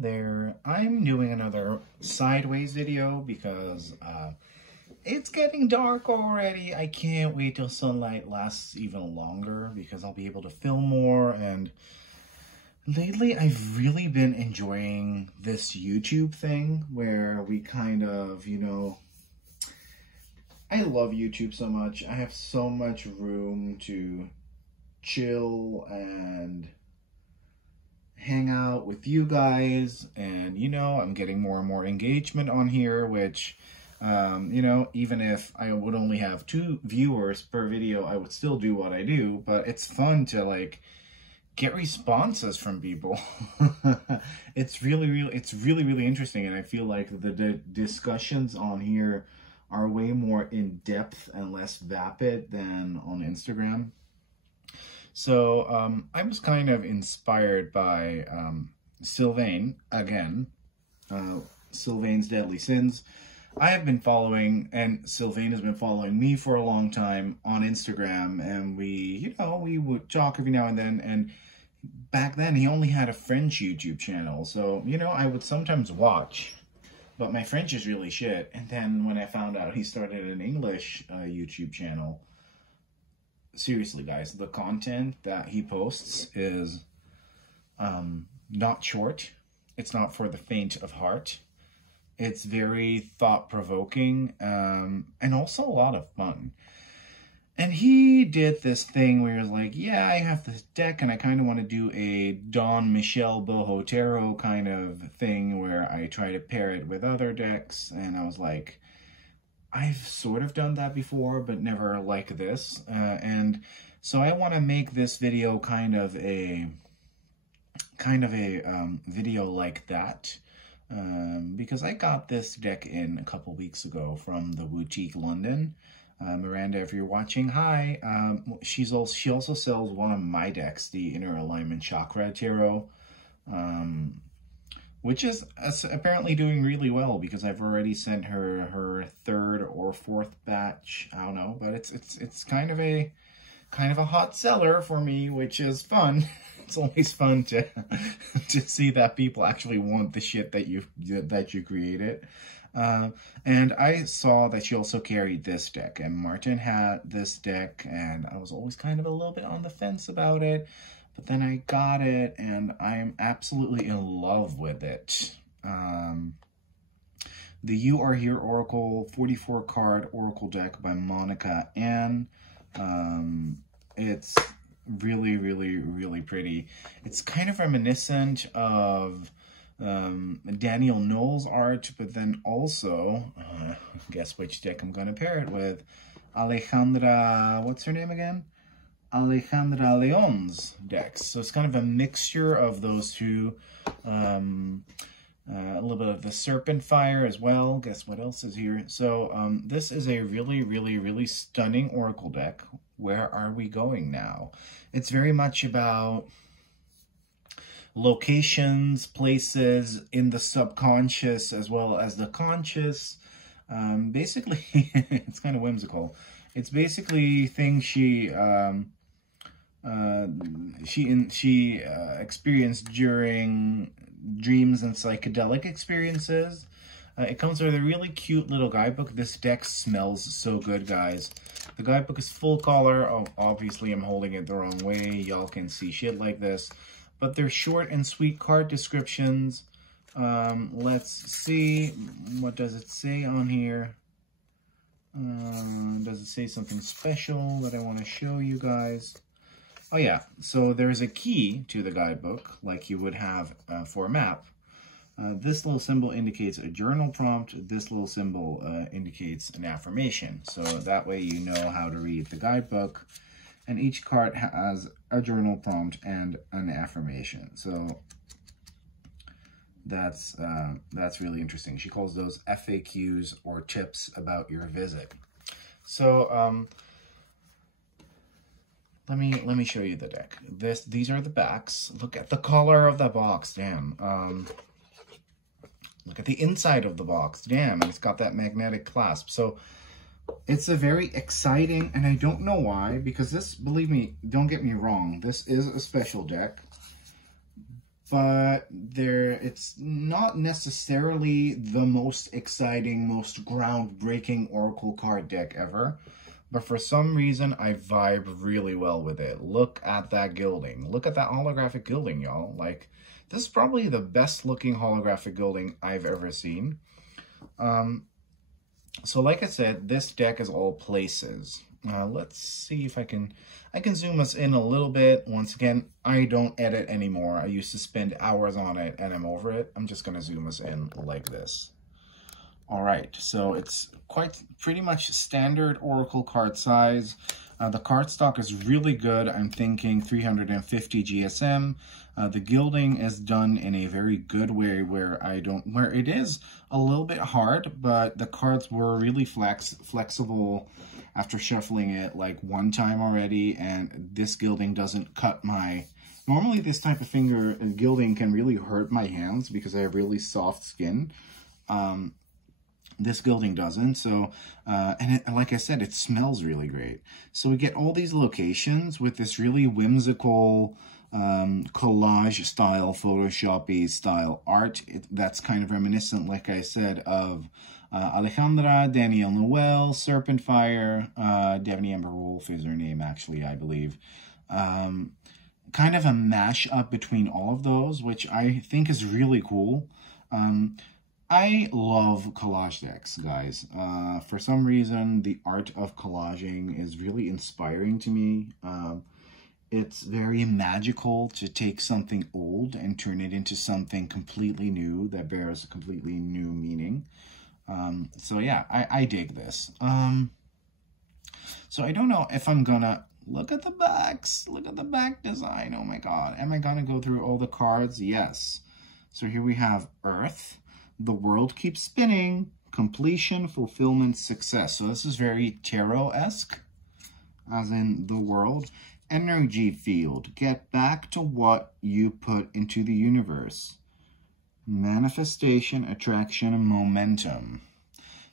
there. I'm doing another sideways video because it's getting dark already. I can't wait till sunlight lasts even longer because I'll be able to film more. And lately I've really been enjoying this YouTube thing where we kind of, you know, I love YouTube so much. I have so much room to chill and hang out with you guys, and you know, I'm getting more and more engagement on here, which you know, even if I would only have 2 viewers per video, I would still do what I do. But it's fun to like get responses from people. It's really interesting, and I feel like the discussions on here are way more in depth and less vapid than on Instagram. So I was kind of inspired by Sylvain again, Sylvain's Deadly Sins. I have been following, and Sylvain has been following me for a long time on Instagram, and we, you know, we would talk every now and then. And back then he only had a French YouTube channel, so you know, I would sometimes watch, but my French is really shit. And then when I found out he started an English YouTube channel, seriously guys, the content that he posts is not short. It's not for the faint of heart. It's very thought-provoking, and also a lot of fun. And he did this thing where he was like, yeah, I have this deck and I kind of want to do a Don Michel Boho Tarot kind of thing where I try to pair it with other decks. And I was like, I've sort of done that before, but never like this. And so I want to make this video kind of a video like that. Because I got this deck in a couple weeks ago from the Boutique London. Miranda, if you're watching, hi. She also sells one of my decks, the Inner Alignment Chakra Tarot, which is apparently doing really well because I've already sent her her 3rd or 4th batch. I don't know, but it's kind of a hot seller for me, which is fun. It's always fun to see that people actually want the shit that you created. And I saw that she also carried this deck, and Martin had this deck, and I was always kind of a little bit on the fence about it, but then I got it, and I'm absolutely in love with it. The You Are Here Oracle 44 card Oracle deck by Monica Ann. It's really pretty. It's kind of reminiscent of Daniel Knowles' art, but then also, guess which deck I'm going to pair it with? Alejandra, what's her name again? Alejandra Leon's decks. So it's kind of a mixture of those two. A little bit of the Serpent Fire as well. Guess what else is here? So this is a really stunning Oracle deck. Where are we going now? It's very much about locations, places in the subconscious as well as the conscious. Basically, it's kind of whimsical. It's basically things she experienced during dreams and psychedelic experiences. It comes with a really cute little guidebook. This deck smells so good, guys. The guidebook is full color. Oh, obviously, I'm holding it the wrong way. Y'all can see shit like this. But they're short and sweet card descriptions. Let's see. What does it say on here? Does it say something special that I want to show you guys? Oh, yeah. So there's a key to the guidebook, like you would have for a map. This little symbol indicates a journal prompt. This little symbol indicates an affirmation. So that way you know how to read the guidebook. And each card has a journal prompt and an affirmation. So that's really interesting. She calls those FAQs, or tips about your visit. So let me show you the deck. These are the backs. Look at the color of the box. Damn. Look at the inside of the box. Damn, and it's got that magnetic clasp. So it's a very exciting, and I don't know why, because this, believe me, don't get me wrong, this is a special deck. but it's not necessarily the most exciting, most groundbreaking Oracle card deck ever. But for some reason, I vibe really well with it. Look at that gilding. Look at that holographic gilding, y'all. Like, this is probably the best looking holographic gilding I've ever seen. So like I said, this deck is all places. Let's see if I can zoom us in a little bit. Once again, I don't edit anymore. I used to spend hours on it and I'm over it. I'm just gonna zoom us in like this. All right, so it's pretty much standard Oracle card size. The card stock is really good. I'm thinking 350 GSM. The gilding is done in a very good way where it is a little bit hard, but the cards were really flexible after shuffling it like one time already, and this gilding doesn't cut my... Normally this type of gilding can really hurt my hands because I have really soft skin. This gilding doesn't, so, like I said, it smells really great. So we get all these locations with this really whimsical collage style, Photoshop-y style art. That's kind of reminiscent, like I said, of Alejandra, Danielle Noel, Serpent Fire, Devony Amber Wolf is her name, actually, I believe. Kind of a mash-up between all of those, which I think is really cool. I love collage decks, guys. For some reason, the art of collaging is really inspiring to me. It's very magical to take something old and turn it into something completely new that bears a completely new meaning. So yeah, I dig this. So I don't know if I'm gonna... Look at the backs. Look at the back design. Oh my god. Am I gonna go through all the cards? Yes. So here we have Earth. The world keeps spinning, completion, fulfillment, success. So this is very tarot-esque, as in the world. Energy field, get back to what you put into the universe. Manifestation, attraction, and momentum.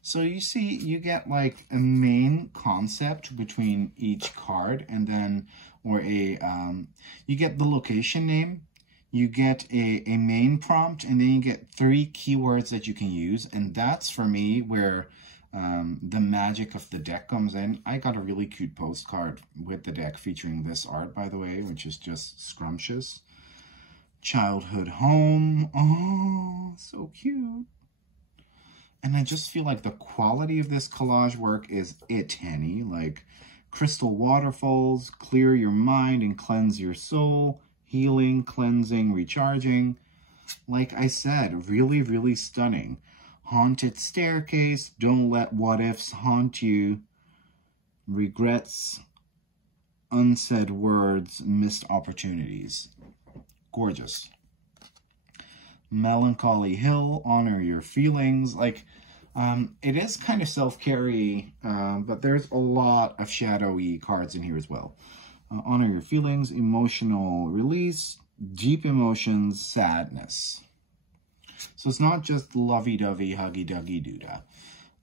So you see, you get like a main concept between each card, and then, you get the location name. You get a main prompt, and then you get 3 keywords that you can use. And that's, for me, where the magic of the deck comes in. I got a really cute postcard with the deck featuring this art, by the way, which is just scrumptious. Childhood home. Oh, so cute. And I just feel like the quality of this collage work is it, Henny. Like, crystal waterfalls, clear your mind and cleanse your soul. Healing, cleansing, recharging. Like I said, really, really stunning. Haunted staircase. Don't let what ifs haunt you. Regrets, unsaid words, missed opportunities. Gorgeous. Melancholy hill. Honor your feelings. Like, it is kind of self-carry, but there's a lot of shadowy cards in here as well. Honor your feelings, emotional release, deep emotions, sadness. So it's not just lovey-dovey, huggy-duggy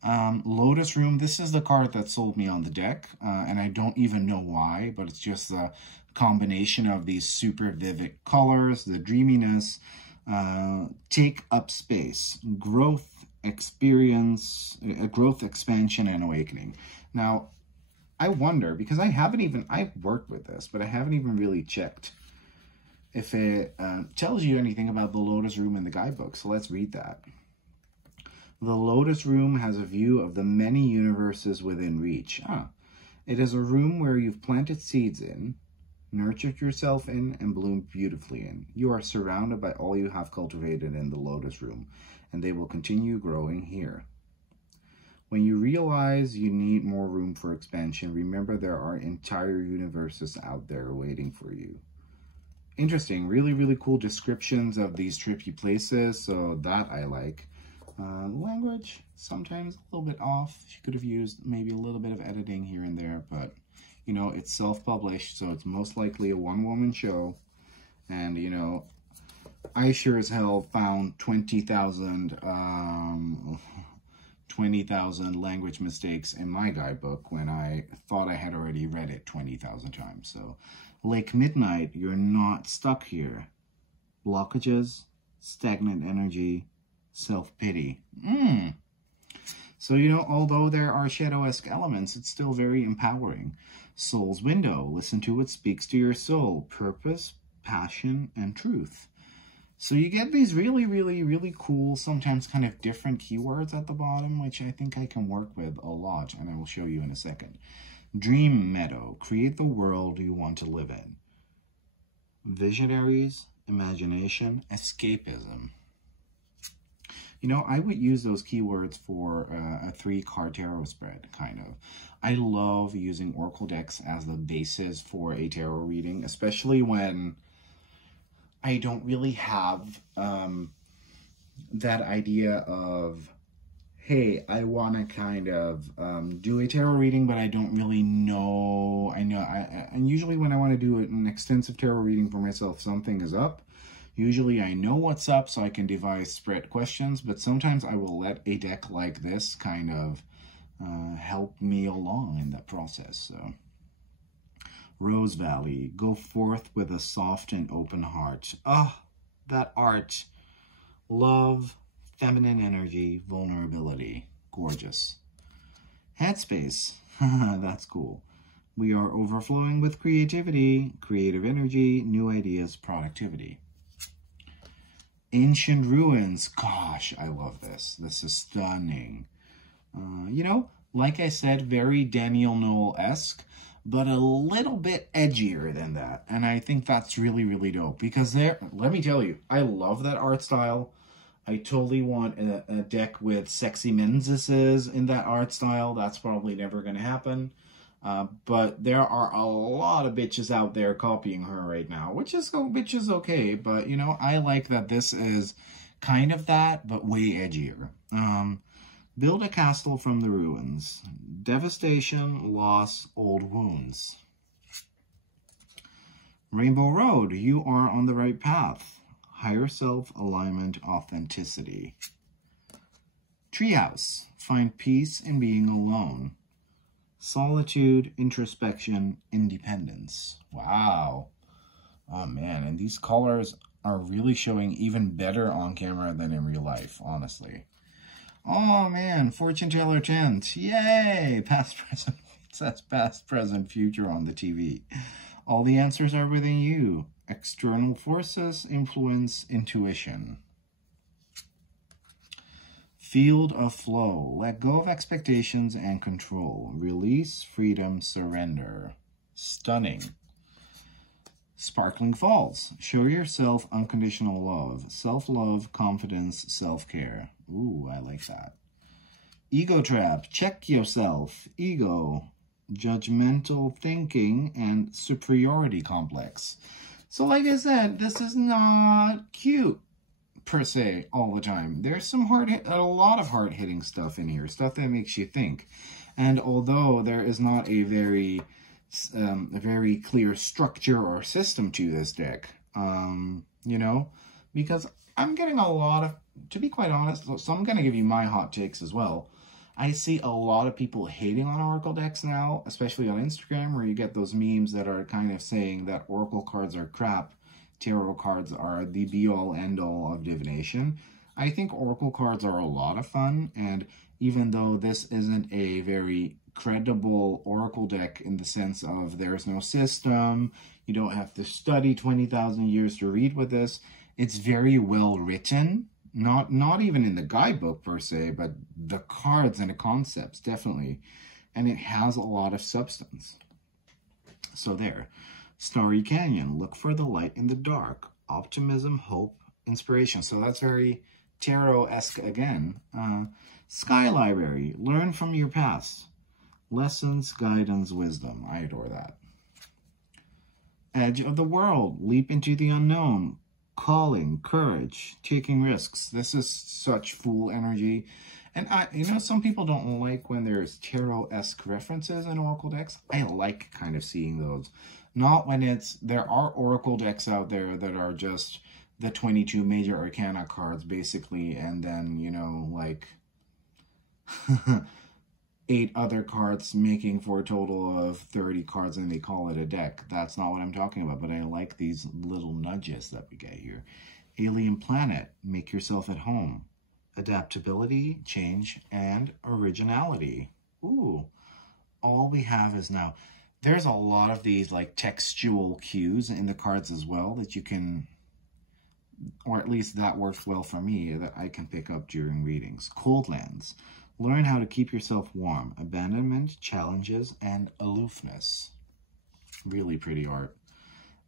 doodah. Lotus Room, this is the card that sold me on the deck, and I don't even know why, but it's just the combination of these super vivid colors, the dreaminess, take up space, growth, experience, growth, expansion, and awakening. Now, I wonder, because I've worked with this, but I haven't even really checked if it tells you anything about the Lotus Room in the guidebook. So let's read that. The Lotus Room has a view of the many universes within reach. It is a room where you've planted seeds in, nurtured yourself in, and bloomed beautifully in. You are surrounded by all you have cultivated in the Lotus Room, and they will continue growing here. When you realize you need more room for expansion, remember there are entire universes out there waiting for you. Interesting. Really, really cool descriptions of these trippy places, so that I like. Language, sometimes a little bit off. She could have used maybe a little bit of editing here and there, but, you know, it's self-published, so it's most likely a one-woman show. And, you know, I sure as hell found 20,000 language mistakes in my guidebook when I thought I had already read it 20,000 times. So, Lake Midnight, you're not stuck here. blockages, stagnant energy, self-pity. So, you know, although there are shadow-esque elements, it's still very empowering. Soul's window. Listen to what speaks to your soul. Purpose, passion, and truth. So you get these really, really, really cool, sometimes kind of different keywords at the bottom, which I think I can work with a lot, and I will show you in a second. Dream meadow. Create the world you want to live in. Visionaries, imagination, escapism. You know, I would use those keywords for a 3-card tarot spread, kind of. I love using oracle decks as the basis for a tarot reading, especially when I don't really have that idea of, hey, I want to kind of do a tarot reading, but I don't really know. And usually when I want to do an extensive tarot reading for myself, something is up. Usually I know what's up, so I can devise spread questions, but sometimes I will let a deck like this kind of help me along in that process. So, Rose Valley, go forth with a soft and open heart. Oh, that art. Love, feminine energy, vulnerability. Gorgeous. Headspace. That's cool. We are overflowing with creativity, creative energy, new ideas, productivity. Ancient ruins. Gosh, I love this. This is stunning. You know, like I said, very Daniel Noel-esque, but a little bit edgier than that. And I think that's really, really dope. Because there, let me tell you, I love that art style. I totally want a deck with sexy menses in that art style. That's probably never going to happen. But there are a lot of bitches out there copying her right now, which is okay. But, you know, I like that this is kind of that, but way edgier. Build a castle from the ruins. Devastation, loss, old wounds. Rainbow Road, you are on the right path. Higher self, alignment, authenticity. Treehouse, find peace in being alone. Solitude, introspection, independence. Wow. Oh, man. And these colors are really showing even better on camera than in real life, honestly. Oh, man. Fortune Teller tent. Yay! Past, present. It says past, present, future on the TV. All the answers are within you. External forces, influence, intuition. Field of flow. Let go of expectations and control. Release, freedom, surrender. Stunning. Sparkling Falls. Show yourself unconditional love. Self-love, confidence, self-care. Ooh, I like that. Ego trap. Check yourself. Ego. Judgmental thinking and superiority complex. So like I said, this is not cute per se all the time. There's some a lot of hard-hitting stuff in here, stuff that makes you think. And although there is not a very clear structure or system to this deck, you know, because I'm getting a lot of, to be quite honest, so I'm going to give you my hot takes as well. I see a lot of people hating on Oracle decks now, especially on Instagram, where you get those memes that are kind of saying that Oracle cards are crap, tarot cards are the be-all, end-all of divination. I think Oracle cards are a lot of fun, and even though this isn't a very credible Oracle deck in the sense of there's no system, you don't have to study 20,000 years to read with this, it's very well written. Not even in the guidebook per se, but the cards and the concepts, definitely. And it has a lot of substance. So there. Starry Canyon. Look for the light in the dark. Optimism, hope, inspiration. So that's very tarot-esque again. Sky Library. Learn from your past. Lessons, guidance, wisdom. I adore that. Edge of the world. Leap into the unknown. Calling, courage, taking risks. This is such Fool energy. And you know, some people don't like when there's tarot-esque references in Oracle decks. I like kind of seeing those. Not when there are Oracle decks out there that are just the 22 major arcana cards, basically, and then, you know, like 8 other cards making for a total of 30 cards and they call it a deck. That's not what I'm talking about, but I like these little nudges that we get here. Alien planet, make yourself at home. Adaptability, change, and originality. Ooh, all we have is now. There's a lot of these like textual cues in the cards as well that you can, or at least that works well for me, that I can pick up during readings. Cold lands. Learn how to keep yourself warm. Abandonment, challenges, and aloofness. Really pretty art.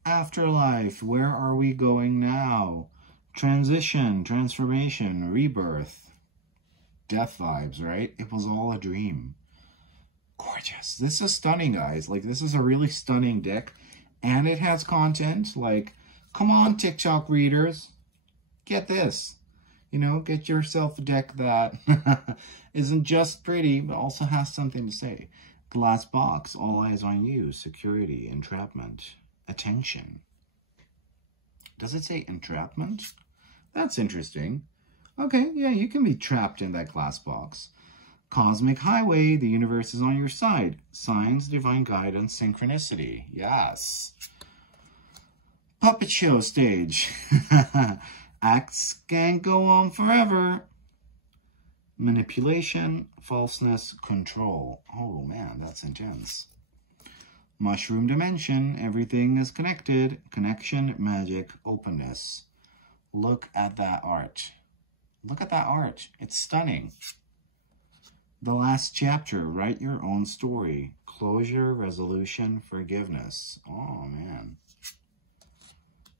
Afterlife. Where are we going now? Transition, transformation, rebirth. Death vibes, right? It was all a dream. Gorgeous. This is stunning, guys. Like, this is a really stunning deck. And it has content. Like, come on, TikTok readers. Get this. You know, get yourself a deck that isn't just pretty, but also has something to say. Glass box. All eyes on you. Security. Entrapment. Attention. Does it say entrapment? That's interesting. Okay, yeah, you can be trapped in that glass box. Cosmic highway, the universe is on your side. Signs, divine guidance, synchronicity. Yes. Puppet show stage. Acts can't go on forever. Manipulation, falseness, control. Oh man, that's intense. Mushroom dimension, everything is connected. Connection, magic, openness. Look at that art. Look at that art. It's stunning. The last chapter, write your own story. Closure, resolution, forgiveness. Oh, man.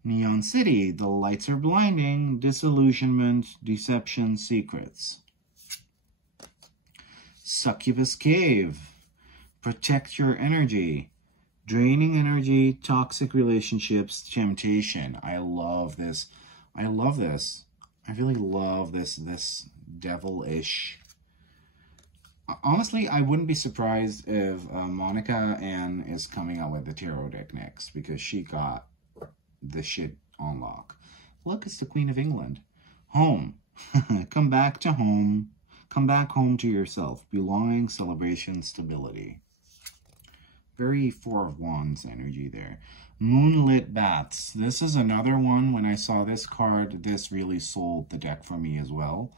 Neon City, the lights are blinding. Disillusionment, deception, secrets. Succubus Cave, protect your energy. Draining energy, toxic relationships, temptation. I love this. I love this. I really love this devilish. Honestly, I wouldn't be surprised if Monica Ann is coming out with the tarot deck next, because she got the shit on lock. Look, it's the Queen of England. Home. Come back to home. Come back home to yourself. Belonging, celebration, stability. Very Four of Wands energy there. Moonlight Baths. This is another one. When I saw this card, this really sold the deck for me as well.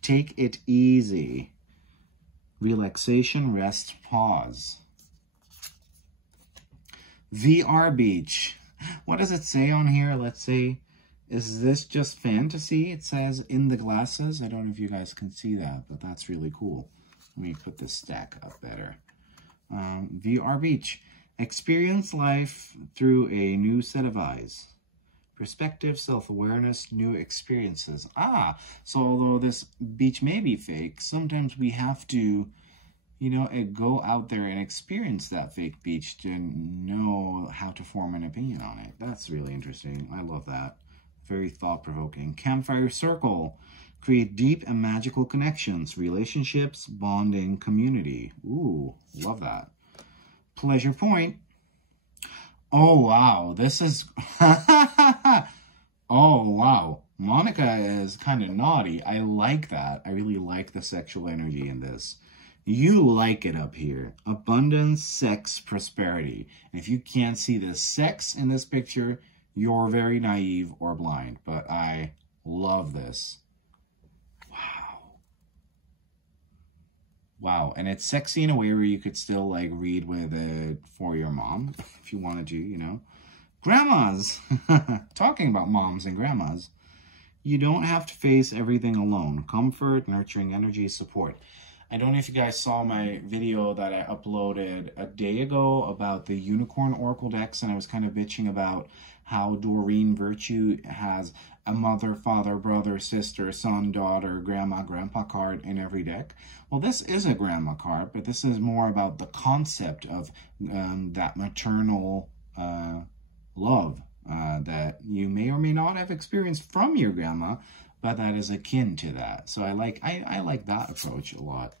Take it easy. Relaxation, rest, pause. VR Beach. What does it say on here? Let's see. Is this just fantasy? It says in the glasses. I don't know if you guys can see that, but that's really cool. Let me put this stack up better. VR Beach. Experience life through a new set of eyes. Perspective, self-awareness, new experiences. Ah, so although this beach may be fake, sometimes we have to, you know, go out there and experience that fake beach to know how to form an opinion on it. That's really interesting. I love that. Very thought-provoking. Campfire Circle. Create deep and magical connections, relationships, bonding, community. Ooh, love that. Pleasure Point. Oh, wow. This is... oh, wow. Monica is kind of naughty. I like that. I really like the sexual energy in this. You like it up here. Abundance, sex, prosperity. And if you can't see the sex in this picture, you're very naive or blind. But I love this. Wow, and it's sexy in a way where you could still, like, read with it for your mom, if you wanted to, you know. Grandmas! Talking about moms and grandmas. You don't have to face everything alone. Comfort, nurturing energy, support. I don't know if you guys saw my video that I uploaded a day ago about the Unicorn Oracle decks, and I was kind of bitching about how Doreen Virtue has a mother, father, brother, sister, son, daughter, grandma, grandpa card in every deck. Well, this is a grandma card, but this is more about the concept of that maternal love that you may or may not have experienced from your grandma, but that is akin to that. So I like that approach a lot.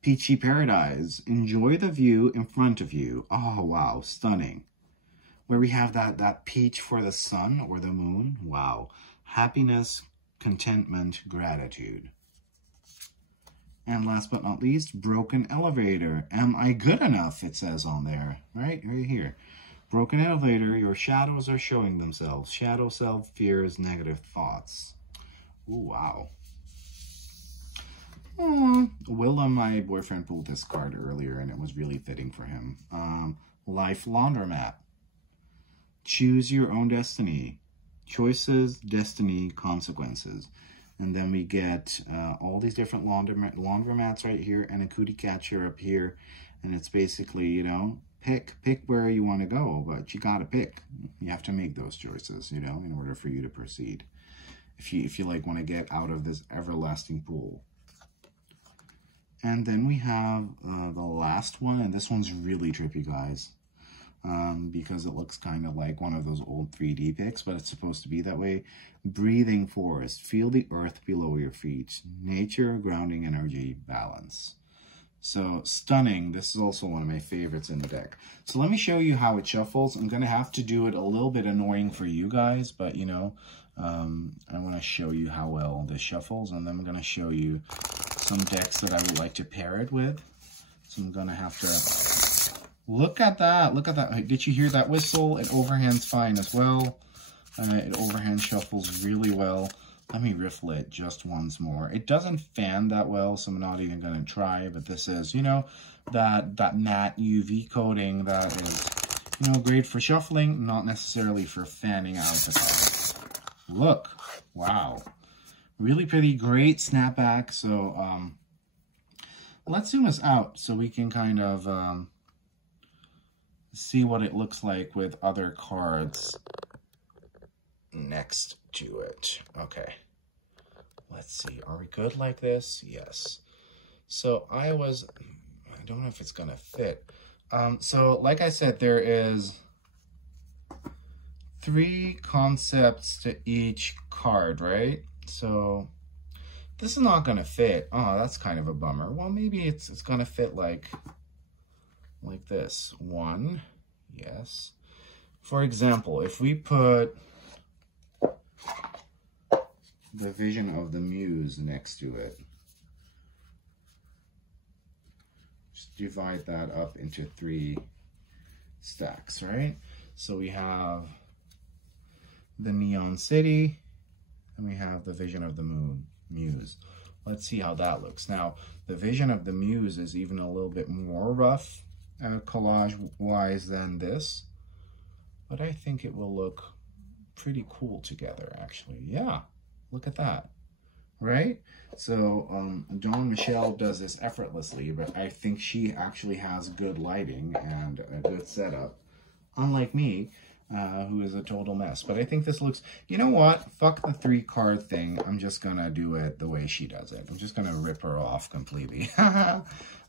Peachy Paradise. Enjoy the view in front of you. Oh, wow. Stunning. Where we have that peach for the sun or the moon. Wow. Happiness, contentment, gratitude. And last but not least, Broken Elevator. Am I good enough? It says on there. Right here. Broken elevator, your shadows are showing themselves. Shadow self fears negative thoughts. Ooh, wow. Willa, my boyfriend, pulled this card earlier, and it was really fitting for him. Life laundromat. Choose your own destiny. Choices, destiny, consequences. And then we get all these different laundromats right here and a cootie catcher up here. And it's basically, you know, pick where you want to go, but you got to pick. You have to make those choices, you know, in order for you to proceed. If you like want to get out of this everlasting pool. And then we have the last one, and this one's really trippy, guys. Because it looks kind of like one of those old 3D pics, but it's supposed to be that way. Breathing forest. Feel the earth below your feet. Nature, grounding energy, balance. So, stunning. This is also one of my favorites in the deck. So, let me show you how it shuffles. I'm going to have to do it a little bit annoying for you guys, but, you know, I want to show you how well this shuffles, and then I'm going to show you some decks that I would like to pair it with. So, I'm going to have to... Look at that. Look at that. Did you hear that whistle? It overhands fine as well. It overhand shuffles really well. Let me riffle it just once more. It doesn't fan that well, so I'm not even going to try. But this is, you know, that matte UV coating that is, you know, great for shuffling, not necessarily for fanning out the cards. Look. Wow. Really pretty. Great snapback. So let's zoom us out so we can kind of... see what it looks like with other cards next to it. Okay. Let's see. Are we good like this? Yes. So I don't know if it's going to fit. So like I said, there is 3 concepts to each card, right? So this is not going to fit. Oh, that's kind of a bummer. Well, maybe it's going to fit like this. 1, yes. For example, if we put the Vision of the Muse next to it, just divide that up into 3 stacks, right? So we have the Neon City, and we have the Vision of the Muse. Let's see how that looks. Now, the Vision of the Muse is even a little bit more rough collage-wise than this, but I think it will look pretty cool together, actually. Yeah, look at that, right? So Dawn Michelle does this effortlessly, but I think she actually has good lighting and a good setup, unlike me, who is a total mess. But I think this looks, you know what? Fuck the 3-card thing. I'm just gonna do it the way she does it. I'm just gonna rip her off completely.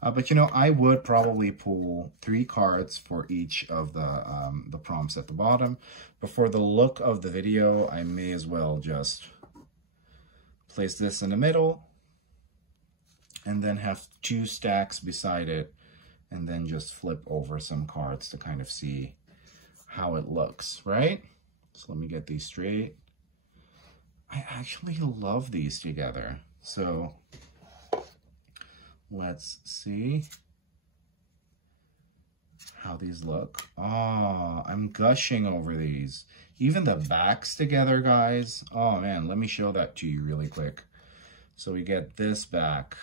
But you know, I would probably pull 3 cards for each of the prompts at the bottom. But for the look of the video, I may as well just place this in the middle and then have 2 stacks beside it, and then just flip over some cards to kind of see how it looks, right? So let me get these straight. I actually love these together. So let's see how these look. Oh, I'm gushing over these. Even the backs together, guys. Oh man, let me show that to you really quick. So we get this back,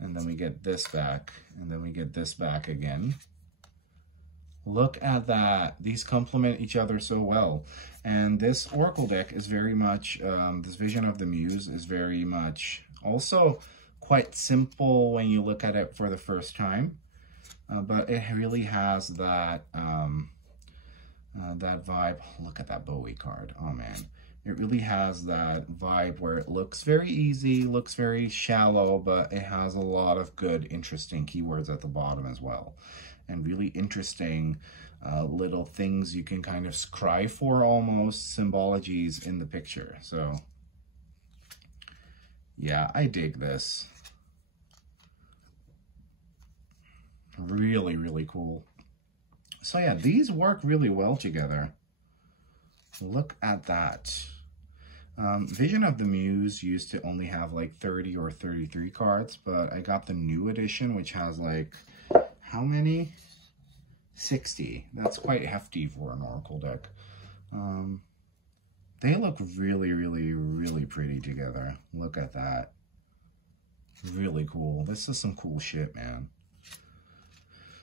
and then we get this back, and then we get this back again. Look at that. These complement each other so well. And this Oracle deck is very much, this Vision of the Muse is very much also quite simple when you look at it for the first time. But it really has that, that vibe. Look at that Bowie card. Oh man. It really has that vibe where it looks very easy, looks very shallow, but it has a lot of good, interesting keywords at the bottom as well. And really interesting little things you can kind of cry for, almost symbologies in the picture. So yeah, I dig this. Really, really cool. So yeah, these work really well together. Look at that. Vision of the Muse used to only have like 30 or 33 cards, but I got the new edition, which has like, how many? $60. That's quite hefty for an Oracle deck. They look really, really, really pretty together. Look at that. Really cool. This is some cool shit, man.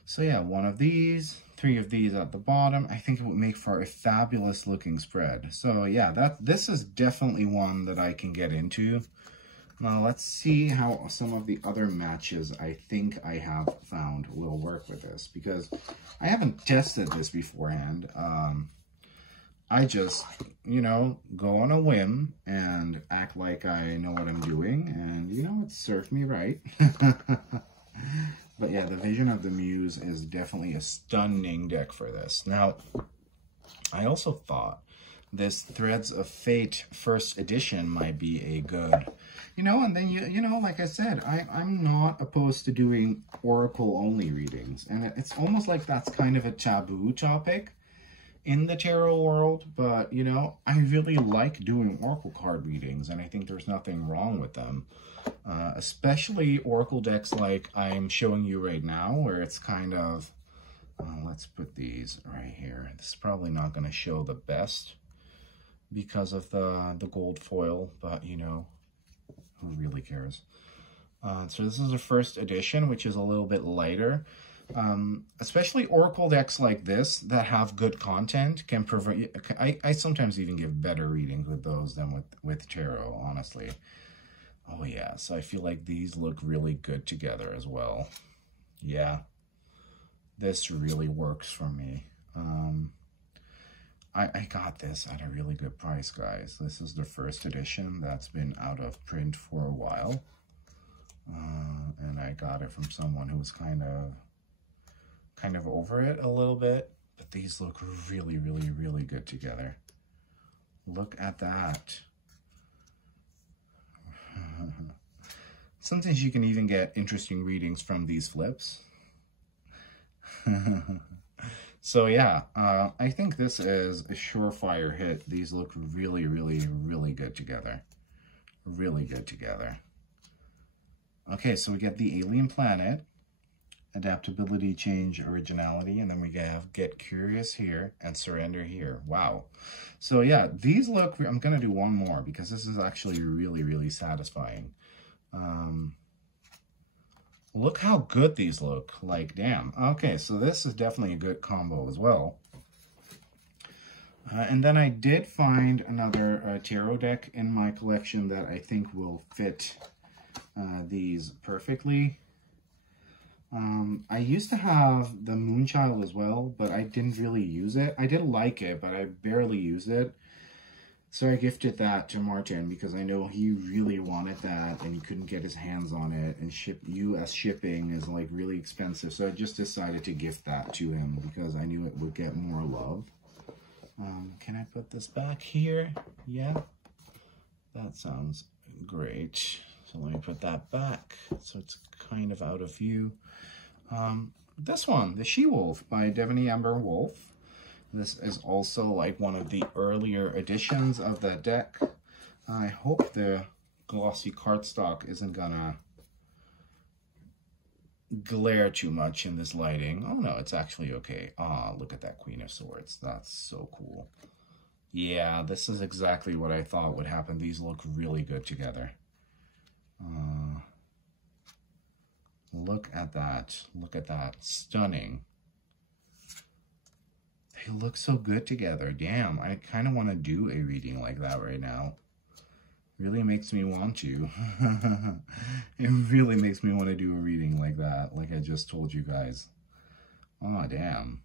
So yeah, one of these, 3 of these at the bottom. I think it would make for a fabulous looking spread. So yeah, this is definitely one that I can get into. Now let's see how some of the other matches I think I have found will work with this, because I haven't tested this beforehand. I just, you know, go on a whim and act like I know what I'm doing, and, you know, it served me right. But yeah, the Vision of the Muse is definitely a stunning deck for this. Now, I also thought this Threads of Fate first edition might be a good, you know, and then, you know, like I said, I'm not opposed to doing Oracle-only readings, and it's almost like that's kind of a taboo topic in the tarot world, but, you know, I really like doing Oracle card readings, and I think there's nothing wrong with them. Especially Oracle decks like I'm showing you right now, where it's kind of, let's put these right here. This is probably not going to show the best because of the gold foil, but, you know, who really cares? So this is the first edition, which is a little bit lighter. Especially Oracle decks like this that have good content can provide. I sometimes even give better readings with those than with tarot, honestly. Oh yeah, so I feel like these look really good together as well. Yeah, this really works for me. I got this at a really good price, guys. This is the first edition that's been out of print for a while, and I got it from someone who was kind of over it a little bit, but these look really, really, really good together. Look at that. Sometimes you can even get interesting readings from these flips. So yeah, I think this is a surefire hit. These look really, really, really good together. Really good together. Okay, so we get the Alien Planet, Adaptability, Change, Originality, and then we have Get Curious here and Surrender here. Wow. So yeah, these look, I'm going to do one more because this is actually really, really satisfying. Look how good these look. Like, damn. Okay, so this is definitely a good combo as well. And then I did find another tarot deck in my collection that I think will fit these perfectly. I used to have the Moonchild as well, but I didn't really use it. I did like it, but I barely used it. So I gifted that to Martin because I know he really wanted that and he couldn't get his hands on it. And US shipping is like really expensive. So I just decided to gift that to him because I knew it would get more love. Can I put this back here? Yeah, that sounds great. So let me put that back so it's kind of out of view. This one, The She-Wolf by Devaney Amber Wolf. This is also like one of the earlier editions of the deck. I hope the glossy cardstock isn't gonna glare too much in this lighting. Oh no, it's actually okay. Ah, look at that Queen of Swords. That's so cool. Yeah, this is exactly what I thought would happen. These look really good together. Look at that. Look at that. Stunning. They look so good together. Damn, I kind of want to do a reading like that right now. Really makes me want to. It really makes me want to do a reading like that, like I just told you guys. Oh, damn.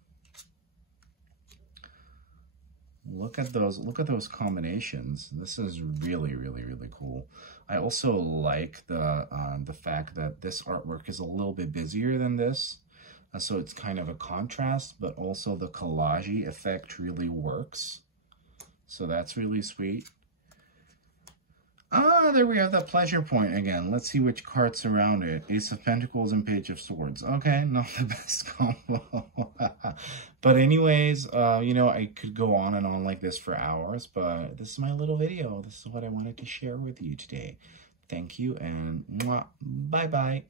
Look at those combinations. This is really, really, really cool. I also like the fact that this artwork is a little bit busier than this. So it's kind of a contrast, but also the collage effect really works. So that's really sweet. Ah, there we have that pleasure point again. Let's see which cards surround it. Ace of Pentacles and Page of Swords. Okay, not the best combo. But anyways, you know, I could go on and on like this for hours, but this is my little video. This is what I wanted to share with you today. Thank you, and bye-bye.